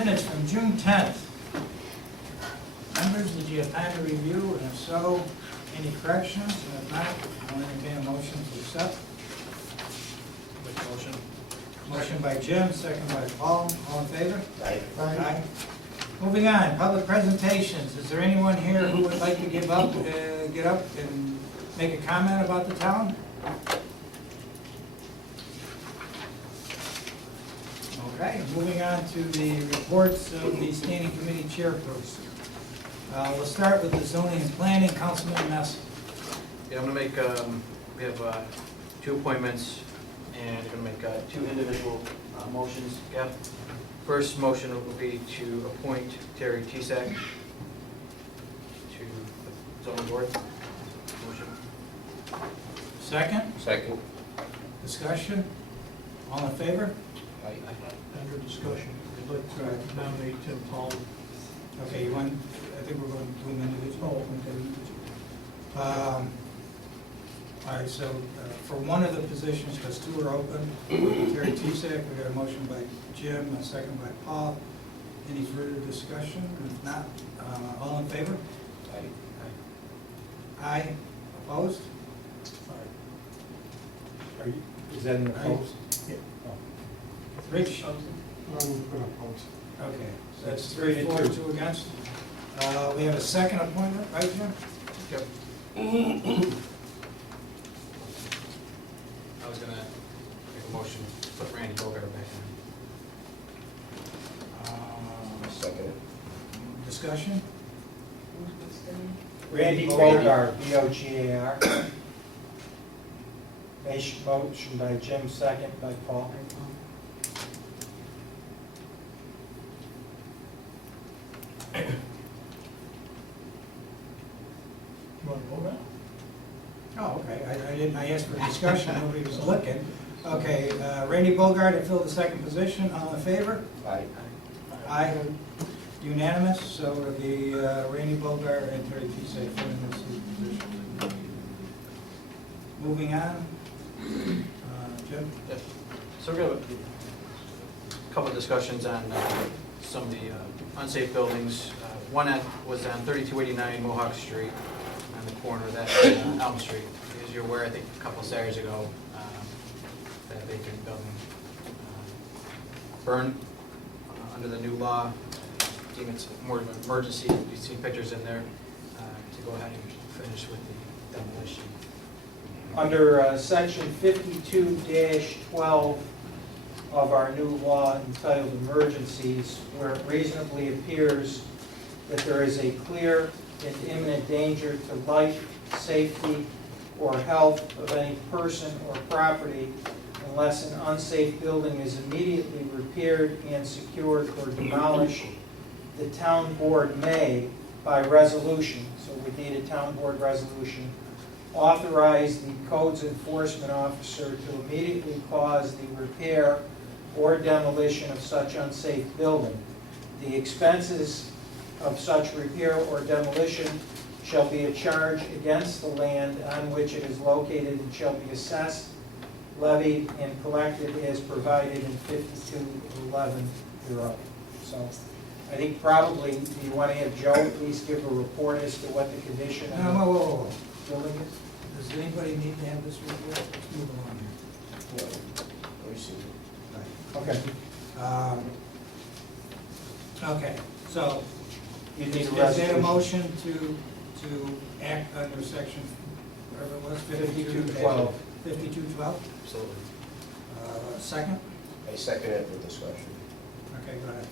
Minutes from June 10th. Members, did you have time to review? And if so, any corrections? And if not, I'll entertain a motion to accept. Make a motion. Motion by Jim, second by Paul. All in favor? Aye. Aye. Moving on, public presentations. Is there anyone here who would like to get up and make a comment about the town? Okay, moving on to the reports of the standing committee chairperson. We'll start with the zoning and planning, Councilman Mess. Yeah, I'm gonna make, we have two appointments, and I'm gonna make two individual motions. Yeah. First motion will be to appoint Terry Tisak to the zoning board. Motion. Second, Second. discussion. All in favor? Aye. Under discussion, I'd like to nominate Tim Paul. Okay, you want, I think we're going to do them individually. All right, so for one of the positions, because two are open, Terry Tisak, we got a motion by Jim, a second by Paul. Any further discussion? If not, all in favor? Aye. Aye. Opposed? Are you, is that in the Aye. post? Yeah. Rich? I'm gonna post. Okay, so that's 3 for, 2 against. We have a second appointment, right, Jim? Yep. I was gonna make a motion to put Randy Bogart back Second. Discussion? Randy Bogart, B-O-G-A-R. Motion by Jim, second by Paul. You want to vote now? Oh, okay, I didn't, I asked for discussion, nobody was looking. Okay, Randy Bogart to fill the second position, all in favor? Aye. Aye. Unanimous, so it'll be Randy Bogart and Terry Tisak filling those two positions. Moving on, Jim? in. So we're gonna have a couple of discussions on some of the unsafe buildings. One was on 3289 Mohawk Street, on the corner of that Elm Street. As you're aware, I think a couple of Saturdays ago, that vacant building burned under the new law. I think it's more of an emergency. You've seen pictures in there to go ahead and finish with the demolition. Under section 52-12 of our new law entitled Emergencies, where it reasonably appears that there is a clear and imminent danger to life, safety, or health of any person or property unless an unsafe building is immediately repaired and secured or demolished, the town board may, by resolution, so we need a town board resolution, authorize the codes enforcement officer to immediately cause the repair or demolition of such unsafe building. The expenses of such repair or demolition shall be a charge against the land on which it is located and shall be assessed, levied, and collected as provided in 5211 thereof. So I think probably, do you want to have Joe at least give a report as to what the condition No, of whoa. the building is? Does anybody need to have this report? Let's move along here. Let me see. Okay. Okay, so You need a is there a resolution. motion to act under section, whatever it was, 5212. 5212? Absolutely. Second? I second it for discussion. Okay, go ahead.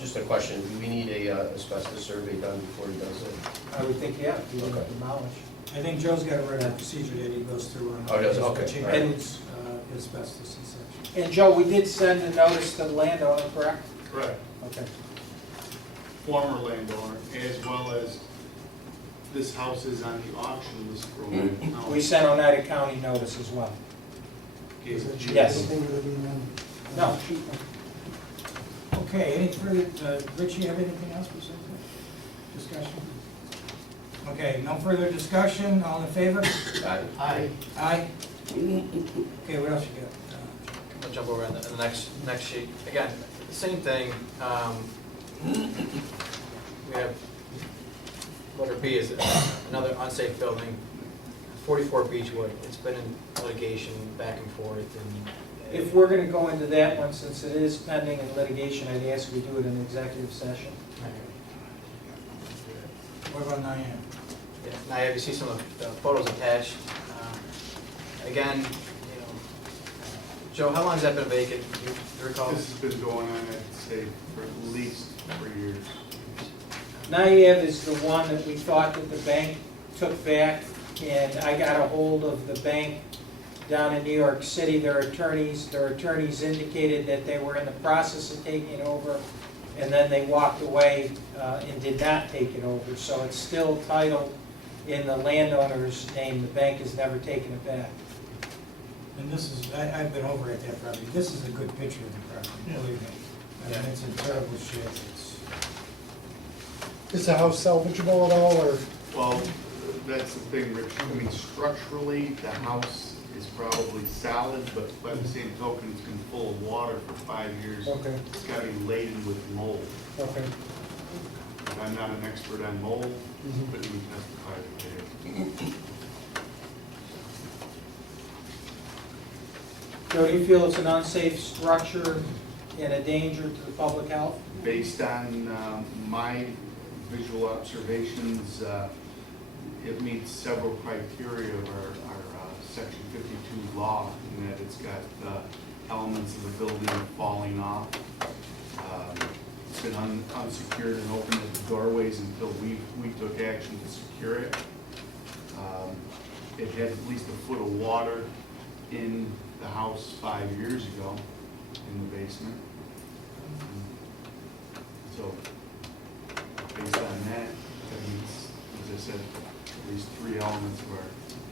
Just a question, do we need a asbestos survey done before he does it? I would think, yeah, you would Okay. demolish. I think Joe's got a regular procedure that he goes through on. Oh, does it? Okay, which all right. includes asbestos and such. And Joe, we did send a notice to the landowner, correct? Correct. Okay. Former landowner, as well as this house is on the auction list for one. We sent Oneida County notice as well. Yes. No. Okay, any further, Rich, you have anything else besides that? Discussion? Okay, no further discussion, all in favor? Aye. Aye. Aye? Okay, what else you got? I'll jump over in the next sheet. Again, same thing. We have, letter B is another unsafe building, 44 Beechwood. It's been in litigation back and forth, and If we're gonna go into that one, since it is pending in litigation, I'd ask we do it in executive session. What about Diane? yeah, now you see some of the photos attached. Again, Joe, how long has that been vacant? Do you recall? This has been going on, I'd say, for at least 3 years. Naive is the one that we thought that the bank took back, and I got a hold of the bank down in New York City. Their attorneys indicated that they were in the process of taking it over, and then they walked away and did not take it over. So it's still titled in the landowner's name. The bank has never taken it back. And this is, I've been over at that property. This is a good picture of the property, believe me. I mean, it's in terrible shape. It's, Is the house salvageable at all, or? Well, that's the thing, Rich, I mean, structurally, the house is probably solid, but by the same token, it's been full of water for 5 years. Okay, It's gotta be laden with mold. okay. I'm not an expert on mold, Mhm. but you can testify that it is. Joe, do you feel it's an unsafe structure and a danger to the public health? Based on my visual observations, it meets several criteria of our Section 52 law, in that it's got elements of the building falling off. It's been unsecured and open at the doorways until we took action to secure it. It had at least a foot of water in the house 5 years ago in the basement. So, based on that, that means, as I said, at least 3 elements of our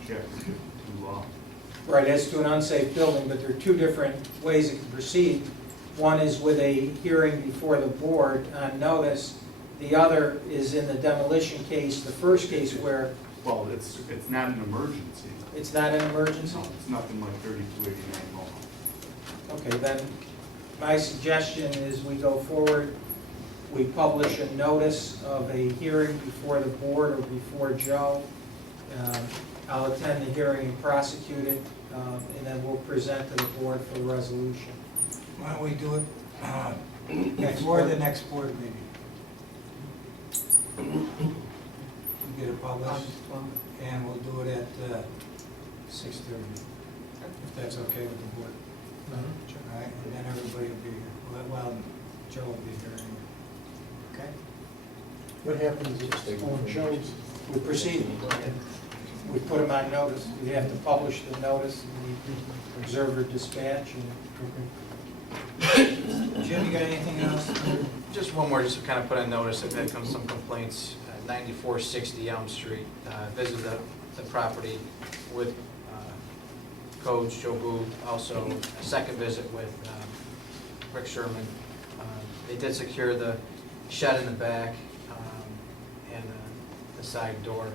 Chapter 52 law. Right, as to an unsafe building, but there are 2 different ways it can proceed. One is with a hearing before the board on notice. The other is in the demolition case, the first case where Well, it's not an emergency. it's not an emergency. No, it's nothing like 3289 law. Okay, then my suggestion is we go forward, we publish a notice of a hearing before the board or before Joe. I'll attend the hearing and prosecute it, and then we'll present to the board for resolution. why don't we do it before the next board meeting? We get it published, and we'll do it at 6:30, if that's okay with the board. All right, and then everybody will be here. Well, Joe will be here anyway. Okay? What happens if on Joe's? We proceed. We put them on notice. We have to publish the notice in the Observer Dispatch. Jim, you got anything else? Just one more, just to kind of put on notice that there comes some complaints. 9460 Elm Street, visited the property with Coach Joe Booth, also a second visit with Rick Sherman. They did secure the shed in the back and the side door.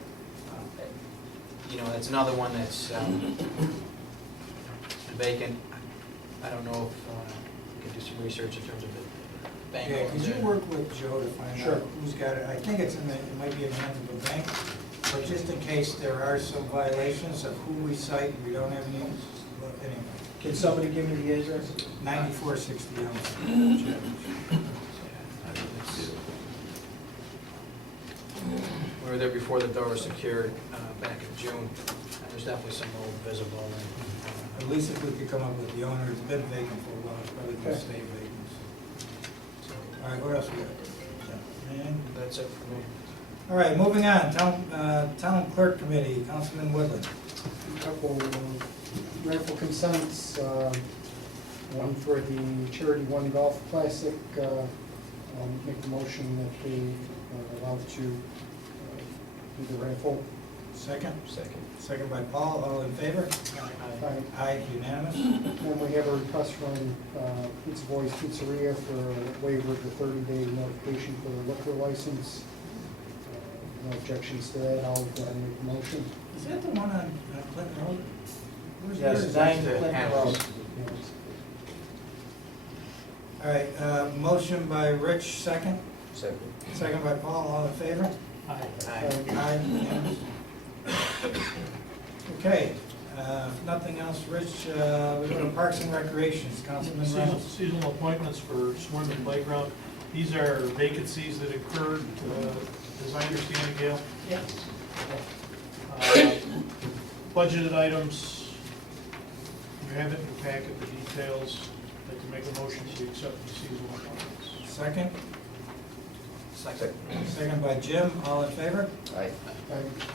It's another one that's vacant. I don't know if you can do some research in terms of the bank. Yeah, could you work with Joe to find Sure. out who's got it? I think it might be in the hands of the bank, but just in case there are some violations of who we cite, we don't have any, well, anyway. Can somebody give me the address? 9460 Elm. We were there before the door was secured back in June. There's definitely some mold visible. At least if we could come up with the owner, it's been vacant for a while, it's probably gonna Okay. stay vacant. So, all right, what else we got? And, That's it for me. all right, moving on, town clerk committee, Councilman Woodland. A couple raffle consents, one for the Charity One Golf Classic. I'll make the motion that they are allowed to do the raffle. Second? Second. Second by Paul, all in favor? Aye. Aye, unanimous. Then we have a request from Pizza Boys Pizzeria for a waiver of the 30-day notification for the liquor license. No objections to that, I'll go ahead and make the motion. Is that the one on Clinton Road? Where's Yes, yours? 9 the Clinton Hannah's. Road. All right, motion by Rich, second. Second. Second by Paul, all in favor? Aye. Aye, unanimous. Okay, if nothing else, Rich, we go to Parks and Recreations, Councilman Reynolds. Seasonal appointments for swim and playground. These are vacancies that occurred, as I understand it, Gail. Yeah. Budgeted items, you have it in your packet, the details. I'd like to make a motion to accept the seasonal appointments. Second, Second. second by Jim, all in favor? Aye.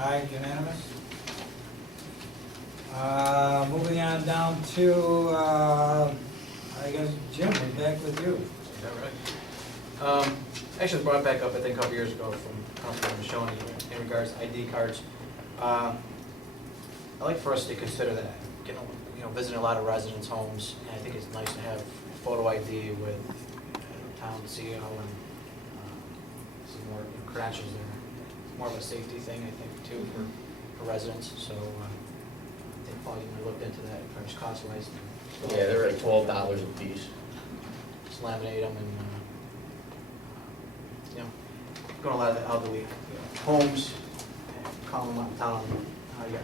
Aye, unanimous. Moving on down to, I guess, Jim, we're back with you. Is that right? Actually, it was brought back up, I think, a couple years ago from Councilman Michoni in regards to ID cards. I'd like for us to consider that, visiting a lot of residents' homes, and I think it's nice to have photo ID with town CEO and some more credentials there. It's more of a safety thing, I think, too, for residents, so I think Paul, you might look into that, as far as cost-wise. Yeah, they're like $12 a piece. Just laminate them and, go to a lot of the elderly homes, and call them up, tell them how you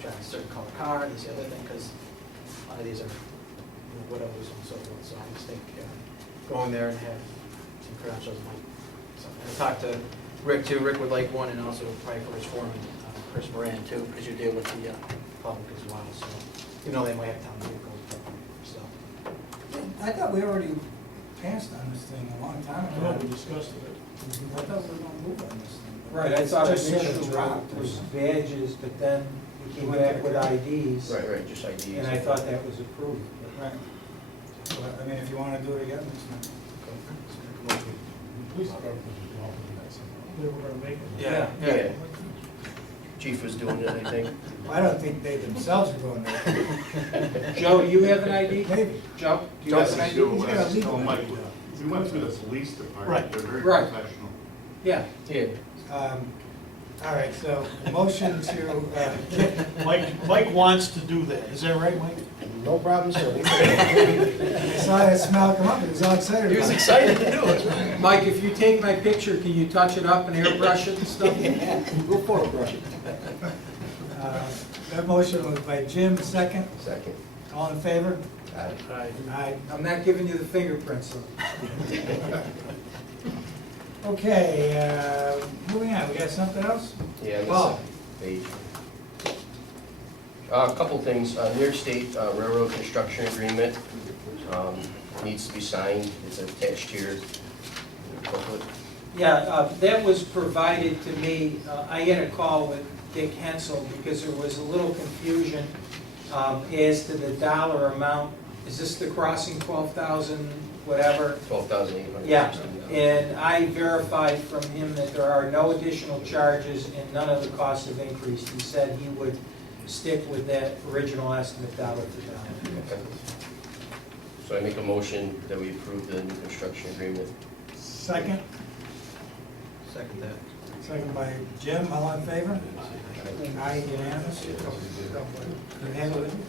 drive a certain color car, this, the other thing, because a lot of these are widows and so forth, so I just think going there and have some credentials might, something. I talked to Rick too, Rick would like one, and also probably for his foreman, Chris Moran too, because you deal with the public as well, so, even though they might have town vehicles, so. I thought we already passed on this thing a long time I know ago. we discussed it. I thought we were gonna move on this thing. Right, I thought Just sort of initially dropped it or was something. badges, but then we came back with IDs. Right, just IDs. And I thought that was approved. Right. So, I mean, if you wanna do it again, it's not. Police department was involved in that somehow. They were gonna make it. Yeah, Yeah. Chief was doing it, I think. I don't think they themselves are going there. Joe, do you have an ID? Maybe. Joe, do you have an ID? He's got a legal Oh, Mike, ID. we went through the police department, Right. they're very Right. professional. Yeah. Yeah. All right, so motion to, Mike wants to do that. Is that right, Mike? No problem, sir. I saw that smile come up, he was all excited He was about it. excited to do it. Mike, if you take my picture, can you touch it up and airbrush it and stuff? Go for it, brush it. That motion was by Jim, second. Second. All in favor? Aye. Aye. I'm not giving you the fingerprints, though. Okay, moving on, we got something else? Yeah, on the Paul. second page. A couple things, New York State Railroad Construction Agreement needs to be signed, it's attached here in the booklet. Yeah, that was provided to me. I had a call with Dick Hensel because there was a little confusion as to the dollar amount. Is this the crossing, 12,000, whatever? 12,860. Yeah, and I verified from him that there are no additional charges and none of the costs have increased. He said he would stick with that original estimate dollar for dollar. Okay. So I make a motion that we approve the new construction agreement. Second, second that. second by Jim, all in favor? Aye, unanimous. You have it with you?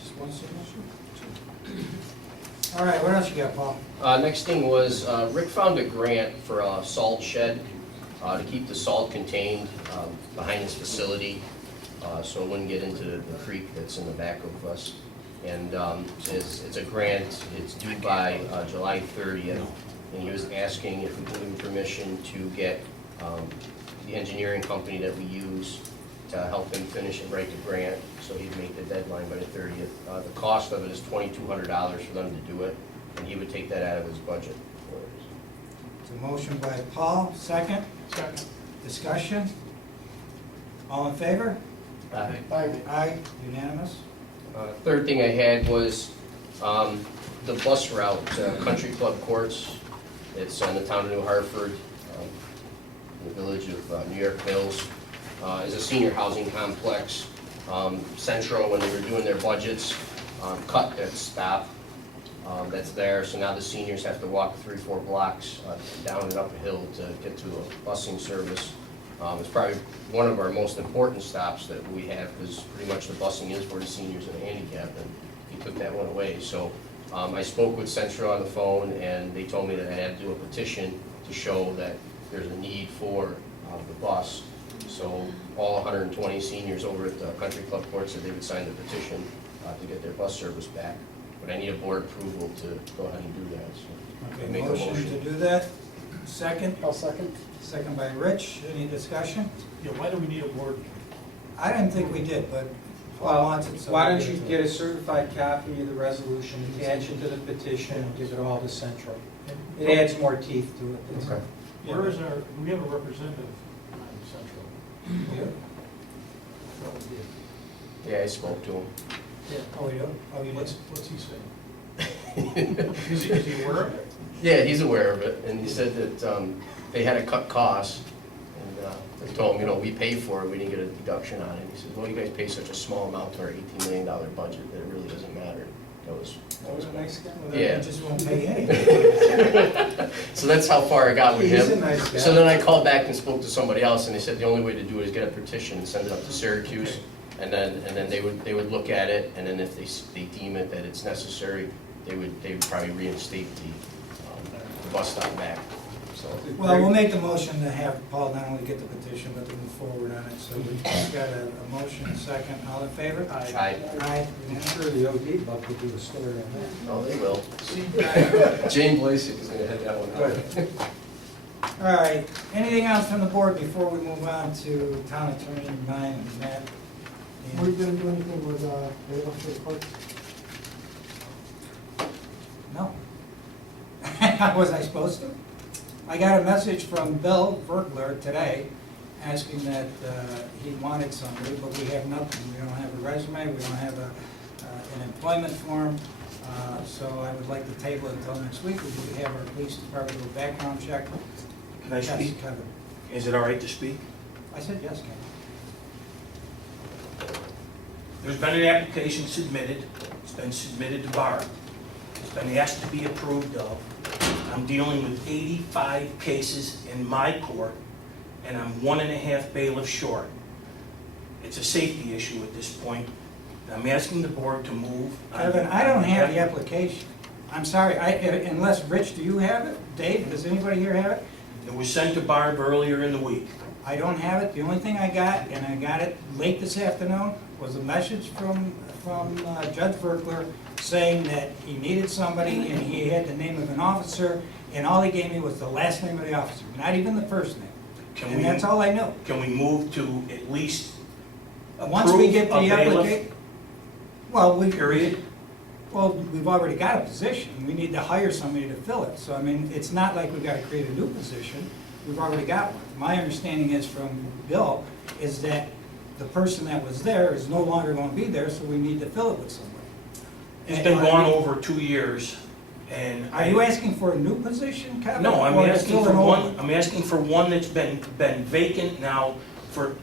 Just one signature? All right, what else you got, Paul? Next thing was, Rick found a grant for a salt shed to keep the salt contained behind his facility, so it wouldn't get into the creek that's in the back of us. And it's a grant, it's due by July 30th, and he was asking if we could give him permission to get the engineering company that we use to help him finish and write the grant, so he'd make the deadline by the 30th. The cost of it is $2,200 for them to do it, and he would take that out of his budget for it. It's a motion by Paul, second. Second. Discussion? All in favor? Aye. Aye, unanimous. Third thing I had was the bus route, Country Club Courts. It's in the town of New Hartford, in the village of New York Mills. Is a senior housing complex. Central, when they were doing their budgets, cut that stop that's there, so now the seniors have to walk 3-4 blocks down and up a hill to get to a busing service. It's probably one of our most important stops that we have, because pretty much the busing is for the seniors and the handicapped, and he took that one away. So I spoke with Central on the phone, and they told me that I had to do a petition to show that there's a need for the bus. So all 120 seniors over at the Country Club Court said they would sign the petition to get their bus service back. But I need a board approval to go ahead and do that, so Okay, make a motion motion. to do that. Second, I'll second. second by Rich. Any discussion? Yeah, why do we need a board? I didn't think we did, but Paul Well, wants it, so. why we'll don't you give it to get him. a certified copy of the resolution, attach it to the petition, and give it all to Central. It adds more teeth to it. that's all. Okay. Where is our, we have a representative on Central. Yeah. I thought we did. Yeah, I spoke to him. Oh, you do? Oh, you did? What's he saying? Is he aware of it? Yeah, he's aware of it, and he said that they had to cut costs, and I told him, you know, we paid for it, we didn't get a deduction on it. He said, well, you guys pay such a small amount to our $18 million budget that it really doesn't matter. That was a nice guy. Well, then Yeah. you just won't pay anything. So that's how far I got with He's a him. nice guy. So then I called back and spoke to somebody else, and they said the only way to do it is get a petition and send it up to Syracuse, and then they would look at it, and then if they deem it that it's necessary, they would probably reinstate the bus stop back. So Well, we'll make the motion to have Paul not only get the petition, but to move forward on it. So we've got a motion, a second. All in favor? I Aye. I'm sure the OD buck will do a story on that. oh, they will. Jane Blasek is gonna head that one out. All right, anything else from the board before we move on to town attorney, Ryan and Matt? Were you gonna do anything with, bailiff for the court? No. Was I supposed to? I got a message from Bill Verkler today asking that he wanted somebody, but we have nothing. We don't have a resume, we don't have an employment form, so I would like to table it until next week. We do have our police department do a background check. Can I Yes, speak? Kevin. Is it all right to speak? I said yes, Kevin. There's been an application submitted, it's been submitted to Barb. It's been asked to be approved of. I'm dealing with 85 cases in my court, and I'm 1.5 bailiffs short. It's a safety issue at this point. I'm asking the board to move. Kevin, I don't have the application. I'm sorry, unless, Rich, do you have it? Dave, does anybody here have it? It was sent to Barb earlier in the week. I don't have it. The only thing I got, and I got it late this afternoon, was a message from Judge Verkler saying that he needed somebody and he had the name of an officer, and all he gave me was the last name of the officer, not even the first name. Can And we- that's all I know. Can we move to at least Once we get the approve a bailiff? application, well, Period? well, we've already got a position. We need to hire somebody to fill it. So, I mean, it's not like we've got to create a new position. We've already got one. My understanding is from Bill is that the person that was there is no longer going to be there, so we need to fill it with somebody. It's been going over 2 years, and Are you asking for a new position, Kevin? No, I'm or asking still for an old one, I'm asking for one that's been vacant now for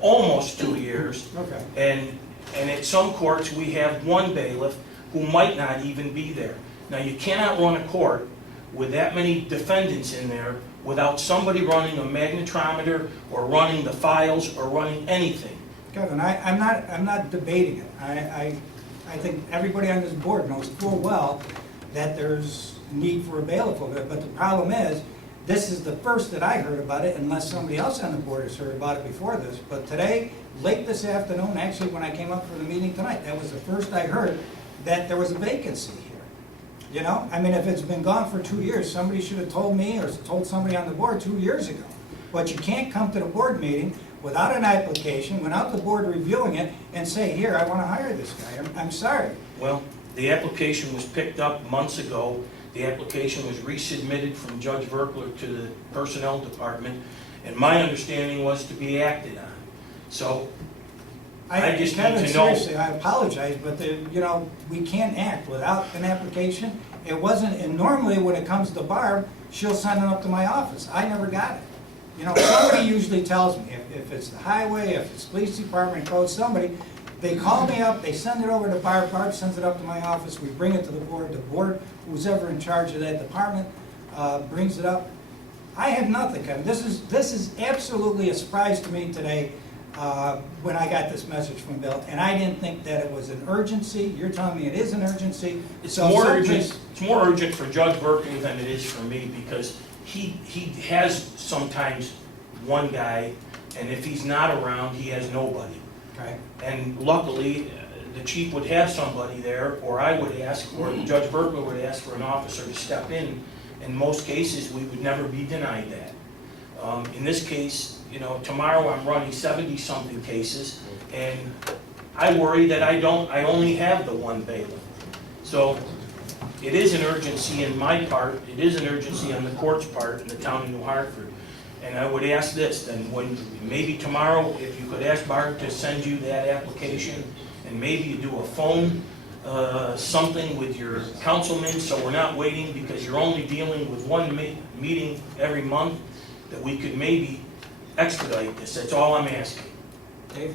almost 2 years. Okay. And at some courts, we have one bailiff who might not even be there. Now, you cannot run a court with that many defendants in there without somebody running a magnetometer or running the files or running anything. Kevin, I'm not debating it. I think everybody on this board knows full well that there's need for a bailiff over there, but the problem is, this is the first that I heard about it, unless somebody else on the board has heard about it before this. But today, late this afternoon, actually when I came up for the meeting tonight, that was the first I heard that there was a vacancy here. You know, I mean, if it's been gone for 2 years, somebody should have told me or told somebody on the board 2 years ago. But you can't come to the board meeting without an application, without the board reviewing it, and say, here, I want to hire this guy. I'm sorry. Well, the application was picked up months ago. The application was resubmitted from Judge Verkler to the Personnel Department, and my understanding was to be acted on. So, I just need Kevin, to know- seriously, I apologize, but you know, we can't act without an application. It wasn't, and normally when it comes to Barb, she'll send it up to my office. I never got it. You know, somebody usually tells me, if it's the highway, if it's police department, code, somebody, they call me up, they send it over to Barb, Barb sends it up to my office, we bring it to the board, who's ever in charge of that department, brings it up. I have nothing, Kevin. This is absolutely a surprise to me today, when I got this message from Bill, and I didn't think that it was an urgency. You're telling me it is an urgency. It's So more someplace- urgent, it's more urgent for Judge Berkeley than it is for me, because he has sometimes one guy, and if he's not around, he has nobody. Okay. And luckily, the chief would have somebody there, or I would ask, or Judge Berkeley would ask for an officer to step in. In most cases, we would never be denied that. In this case, you know, tomorrow I'm running 70-something cases, and I worry that I only have the one bailiff. So it is an urgency in my part, it is an urgency on the court's part in the town of New Hartford. And I would ask this, then when, maybe tomorrow, if you could ask Barb to send you that application, and maybe you do a phone, something with your councilman, so we're not waiting, because you're only dealing with one meeting every month, that we could maybe expedite this, that's all I'm asking. Dave?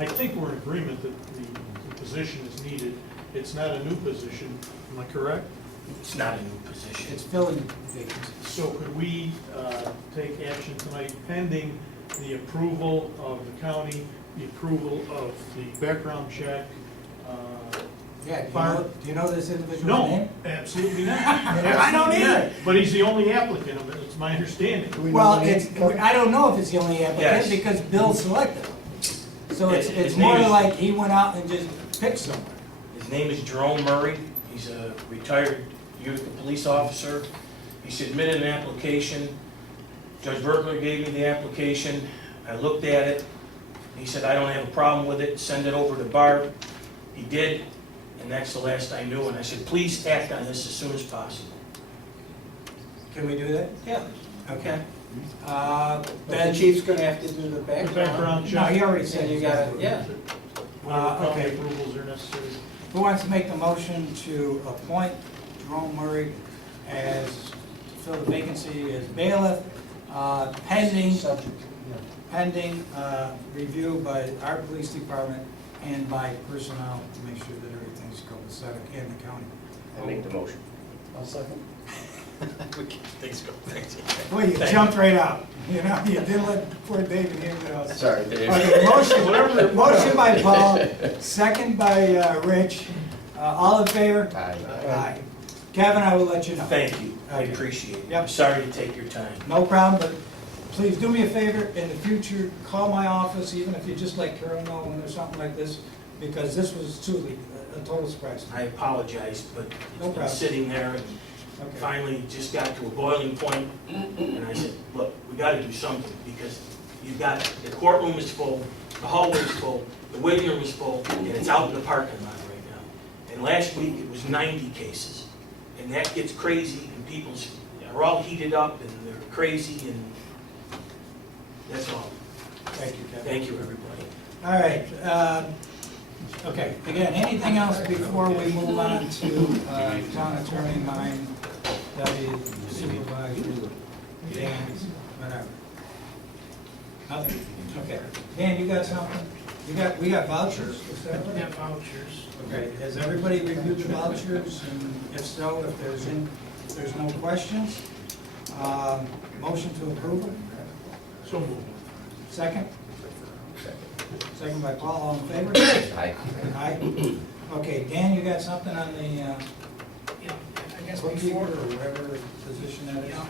I think we're in agreement that the position is needed. It's not a new position, am I correct? It's not a new position. It's filling vacancies. So could we take action tonight pending the approval of the county, the approval of the background check? Yeah, Barb? do you know this individual's No, name? absolutely not. I don't either. But he's the only applicant, it's my understanding. Do we know Well, the name? it's, I don't know if it's the only applicant, Yes. because Bill selected him. So Yes, it's his more name is- like he went out and just picked someone. His name is Jerome Murray. He's a retired Utica police officer. He submitted an application. Judge Berkeley gave me the application. I looked at it. He said, I don't have a problem with it. Send it over to Barb. He did, and that's the last I knew. And I said, please act on this as soon as possible. Can we do that? Yeah. Okay. But the Then, chief's gonna have to do the The background. background no, check. he already said And you he's gotta, gonna do it. yeah. Whatever county okay. approvals are necessary. Who wants to make the motion to appoint Jerome Murray as, to fill the vacancy as bailiff, pending Subject, yeah. pending review by our police department and by personnel to make sure that everything's copacetic in the county. I make the motion. I'll second. Things go, thanks. Boy, you jumped right out, you know, you didn't let poor David hear what I was. Sorry, Dave. Okay, motion by Paul, second by Rich, all in favor? Aye. Aye. Kevin, I will let you know. Thank you. I Okay. appreciate it. Yep. I'm sorry to take your time. No problem, but please do me a favor, in the future, call my office, even if you just let Carol know when there's something like this, because this was truly a total surprise to me. I apologize, but No it's been problem. sitting there and Okay. finally just got to a boiling point, and I said, look, we gotta do something, because you've got, the courtroom is full, the hallway is full, the waiting room is full, and it's out in the parking lot right now. And last week, it was 90 cases, and that gets crazy, and people are all heated up, and they're crazy, and that's all. Thank you, Kevin. Thank you, everybody. All right, okay, again, anything else before we move on to town attorney, mine, deputy supervisor, Dan, whatever? Nothing? Okay. Dan, you got something? We got vouchers, is that We right? have vouchers. Okay, has everybody reviewed the vouchers? And if so, if there's no questions, motion to approve it? So moved. Second? Second by Paul, all in favor? Aye. Aye. Okay, Dan, you got something on the Yeah, I guess bookkeeper or before, whatever position that is? yeah.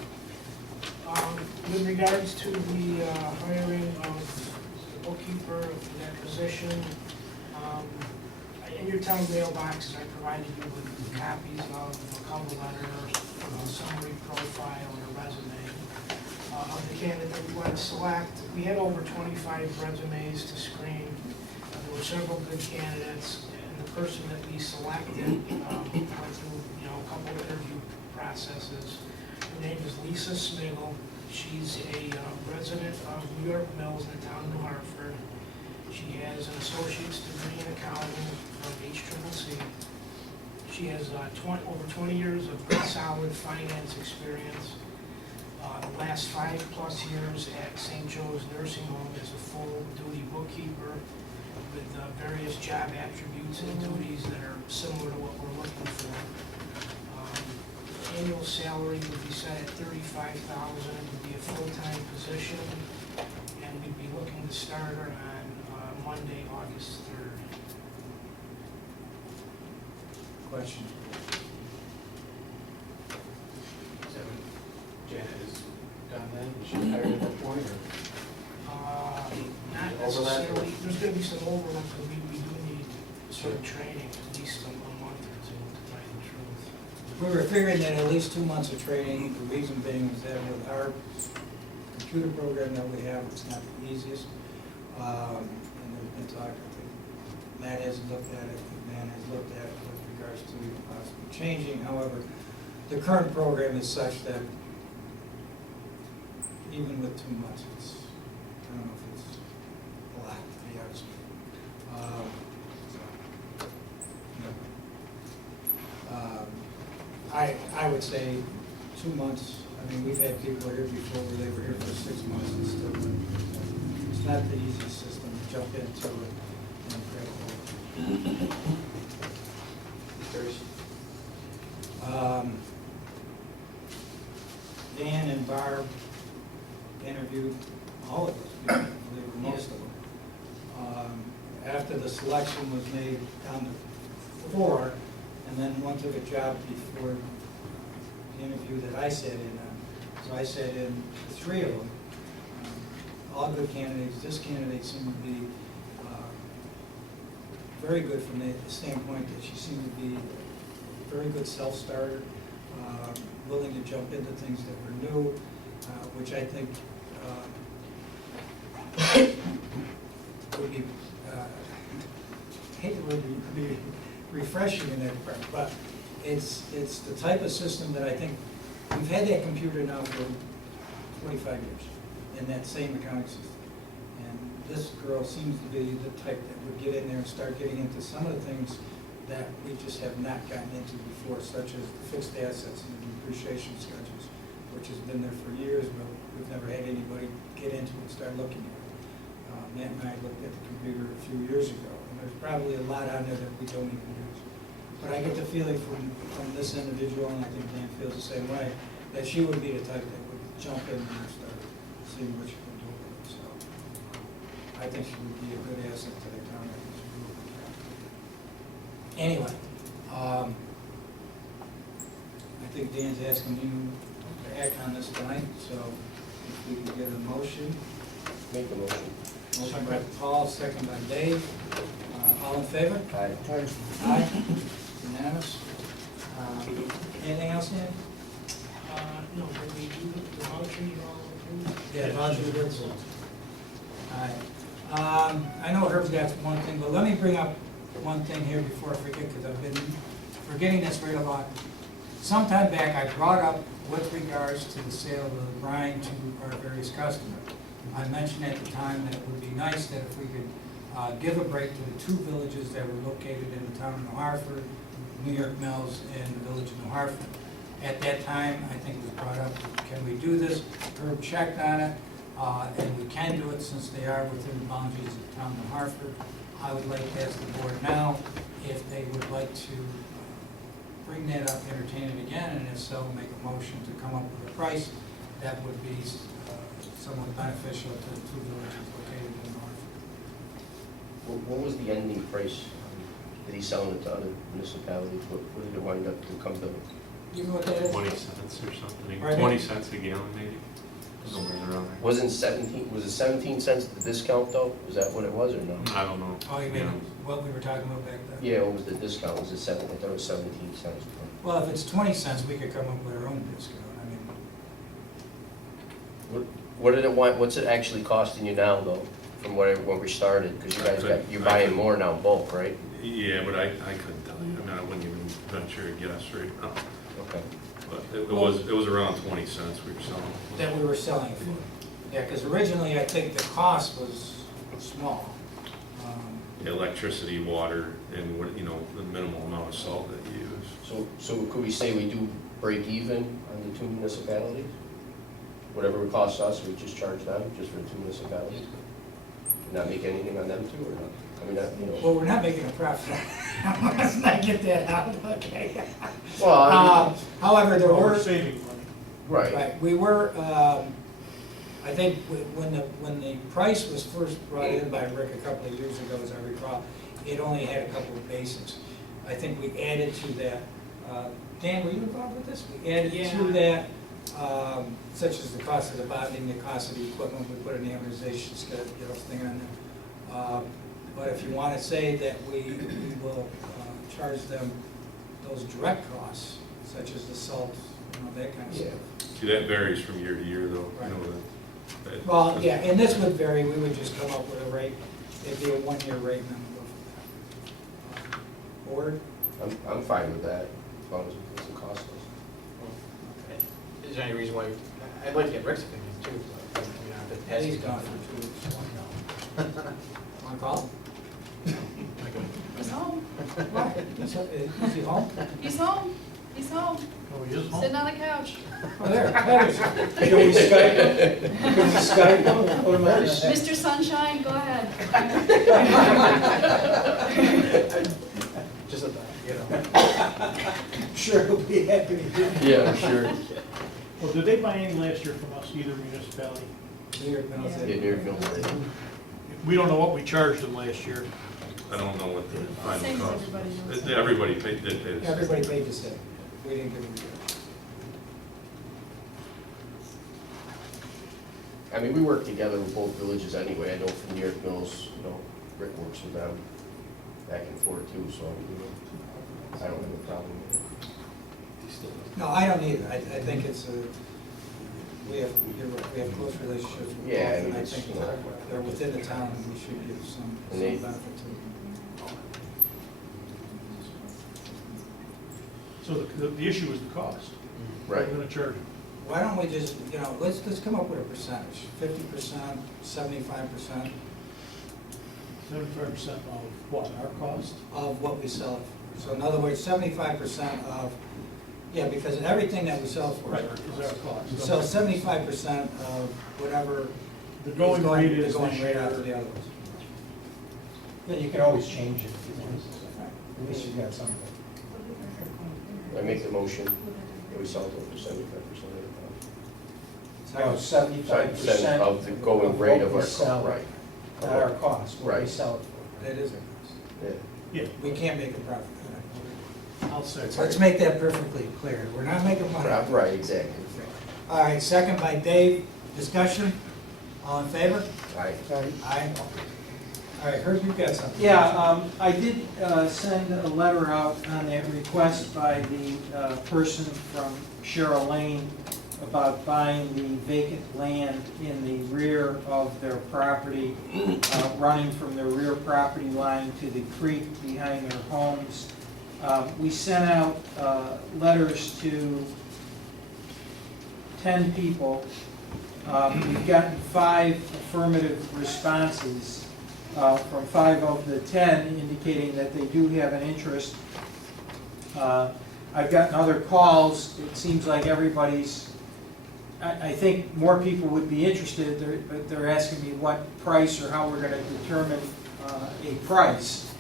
With regards to the hiring of the bookkeeper for that position, in your town mailboxes, I provided you with copies of a cover letter, a summary profile, and a resume of the candidate that we want to select. We had over 25 resumes to screen. There were several good candidates, and the person that we selected went through, a couple of interview processes. Her name is Lisa Smigel. She's a resident of New York Mills in the town of New Hartford. She has an associate's degree in accounting from HCCC. She has over 20 years of good, solid finance experience. The last 5+ years at St. Joe's Nursing Home as a full-duty bookkeeper with various job attributes and duties that are similar to what we're looking for. Annual salary would be set at $35,000, would be a full-time position, and we'd be looking to start her on Monday, August 3rd. Questions? So Janet is done then, is she hired at that point, or? Not Overlap? necessarily, there's gonna be some overlap, because we do need sort of training, at least a month or two, to tell you the truth. We were figuring that at least 2 months of training, the reason being is that with our computer program that we have, it's not the easiest. And there's been talk, I think Matt hasn't looked at it, Dan has looked at it with regards to possibly changing. However, the current program is such that even with 2 months, I don't know if it's a lot, to be honest with you. I would say 2 months. I mean, we've had people here before where they were here for 6 months and still, it's not the easiest system to jump into it and grab hold. Curious. Dan and Barb interviewed all of us, I believe, most of them. After the selection was made down to 4, and then one took a job before the interview that I sat in on. So I sat in 3 of them. All good candidates. This candidate seemed to be very good from the standpoint that she seemed to be a very good self-starter, willing to jump into things that were new, which I think would be, hate the word, be refreshing in that department, but it's the type of system that I think, we've had that computer now for 25 years, in that same accounting system. And this girl seems to be the type that would get in there and start getting into some of the things that we just have not gotten into before, such as the fixed assets and the depreciation schedules, which has been there for years, but we've never had anybody get into it and start looking at it. Matt and I looked at the computer a few years ago, and there's probably a lot on there that we don't even use. But I get the feeling from this individual, and I think Dan feels the same way, that she would be the type that would jump in and start seeing what she can do with it. So I think she would be a good asset to the town. I think she would be a good job. Anyway, I think Dan's asking you to act on this tonight, so if we can get a motion. Make the motion. Motion by Paul, second by Dave. All in favor? Aye. Aye. Unanimous. Anything else, Dan? No, did we do the voucher you all approved? Yeah, voucher. All right. I know Herb's got one thing, but let me bring up one thing here before I forget, because I've been forgetting this right a lot. Sometime back, I brought up with regards to the sale of the brine to our various customers. I mentioned at the time that it would be nice that if we could give a break to the 2 villages that were located in the town of New Hartford, New York Mills, and the village of New Hartford. At that time, I think it was brought up, can we do this? Herb checked on it, and we can do it since they are within the boundaries of the town of New Hartford. I would like to ask the board now if they would like to bring that up, entertain it again, and if so, make a motion to come up with a price that would be somewhat beneficial to the 2 villages located in New Hartford. What was the ending price? Did he sell it to other municipalities? What did it wind up to come to? You know what that is? 20 cents or something, Right. 20 cents a gallon maybe, somewhere around there. Was it 17 cents the discount though? Was that what it was or no? I don't know. Oh, you mean what we were talking about back then? Yeah, what was the discount? Was it 7? I thought it was 17 cents. Well, if it's 20 cents, we could come up with our own discount. I mean, What did it want, what's it actually costing you now though, from when we started? Because you guys you're buying more now in bulk, right? Yeah, but I couldn't tell you, I mean, I wouldn't even venture to guess right now. Okay. But it was around 20 cents we were selling. that we were selling it for. Yeah, because originally, I think the cost was small. Electricity, water, and what, the minimal amount of salt that you use. So could we say we do break even on the 2 municipalities? whatever it costs us, we just charge them, just for the two municipalities? Not make anything on them too, or not? I mean, that, you know. Well, we're not making a profit. Let's not get that out, okay? Well, I mean, However, there Well, we're were, saving money. right, right, we were, I think when the price was first brought in by Rick a couple of years ago, as I recall, it only had a couple of basics. I think we added to that, Dan, were you involved with this? We added to that, such as the cost of the bonding, the cost of the equipment, we put an amortization thing on there. But if you want to say that we will charge them those direct costs, such as the salt, that kind of yeah. stuff. See, that varies from year to year, though, Right. you know, that. Well, yeah, and this would vary, we would just come up with a rate, it'd be a one-year rate, and then we'll go from there. Board? I'm fine with that, as long as it doesn't cost us. Is there any reason why, I'd like to get Rick's opinion too, but, you know, if it has to Eddie's be gone for 2 weeks. Want to call? He's home. What? Is he home? He's home. He's home. Oh, he is home? Sitting on the couch. Oh, there is. Can we Skype? Can we Skype him? Put him on the- Mr. Sunshine, go ahead. Just a thought, you know. Sure, he'll be happy to do it. Yeah, I'm sure. Well, did they buy any last year from us, either municipality? Here, Mills, Yeah, Deerfield, right. We don't know what we charged them last year. I don't know what the Same final as cost. everybody knows. Everybody paid, did pay the same. Everybody paid the same. We didn't give them I mean, we work together with both villages anyway. I know from New York Mills, you know, Rick works with them back and forth too, so, you know, I don't have a problem with it. No, I don't either. I think it's a, we have close relationships with both. Yeah, I mean, and I it's, think you know, they're within the town, and we should give some And they- benefit to them. So the issue is the cost. Right. We're gonna charge them. Why don't we just, let's come up with a percentage, 50%, 75% 75% of what, our cost? of what we sell it for. So in other words, 75% of, yeah, because everything that we sell for Right, is is our our cost. cost. So 75% of whatever. The going rate the is going this rate out to the year. other ones. Then you can always change it if you want. At least you got something. I make the motion that we sell it for 75% of the No, cost. 75% Of the going rate of what our we sell, cost, right. Not our cost, what we Right. sell it for. That is our cost. Yeah. Yeah, We can't make a profit. I'll say. So let's make that perfectly clear. We're not making money. Right, exactly. All right, second by Dave. Discussion? All in favor? Right. Aye. All right, Herb, you've got something. Yeah, I did send a letter out on that request by the person from Cheryl Lane about buying the vacant land in the rear of their property, running from their rear property line to the creek behind their homes. We sent out letters to 10 people. We've gotten 5 affirmative responses from 5 of the 10 indicating that they do have an interest. I've gotten other calls. It seems like everybody's, I think more people would be interested, but they're asking me what price or how we're going to determine a price.